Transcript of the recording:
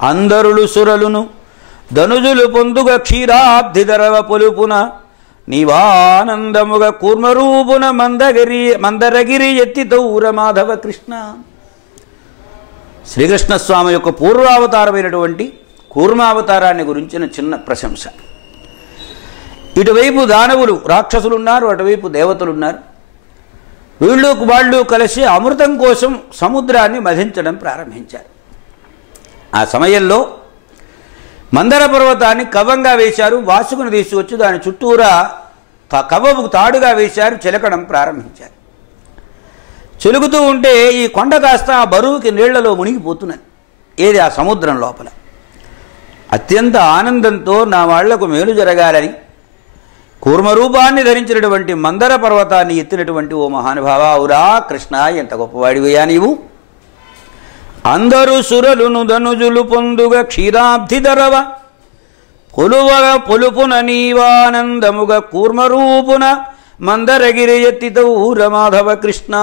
అందరులు సురలును ధనుజులు పొందుగ క్షీరాబ్ధిధరవ పొలుపున నీవానందముగ కూర్మరూపున మందగిరి మందరగిరి ఎత్తితౌర మాధవ కృష్ణ. శ్రీకృష్ణస్వామి యొక్క పూర్వావతారమైనటువంటి కూర్మావతారాన్ని గురించిన చిన్న ప్రశంస. ఇటువైపు దానవులు రాక్షసులున్నారు అటువైపు దేవతలు ఉన్నారు వీళ్ళు వాళ్ళు కలిసి అమృతం కోసం సముద్రాన్ని మధించడం ప్రారంభించారు. ఆ సమయంలో మందర పర్వతాన్ని కవ్వంగా వేశారు వాసుకుని తీసుకొచ్చి దాని చుట్టూరా కవ్వకు తాడుగా వేశారు చిలకడం ప్రారంభించారు. చిలుకుతూ ఉంటే ఈ కొండ కాస్త ఆ బరువుకి నీళ్ళలో మునిగిపోతున్నది. ఏది ఆ సముద్రం లోపల? అత్యంత ఆనందంతో నా వాళ్ళకు మేలు జరగాలని కూర్మరూపాన్ని ధరించినటువంటి మందర పర్వతాన్ని ఎత్తినటువంటి ఓ మహానుభావ అవురా కృష్ణ ఎంత గొప్పవాడివయ్యా నీవు! అందరు సురలును ధనుజులు పొందుగ క్షీరాబ్ధిధరవ పొలువగ పొలుపున నీవానందముగ కూర్మరూపున మందరగిరి ఎత్తితో ఊర మాధవ కృష్ణ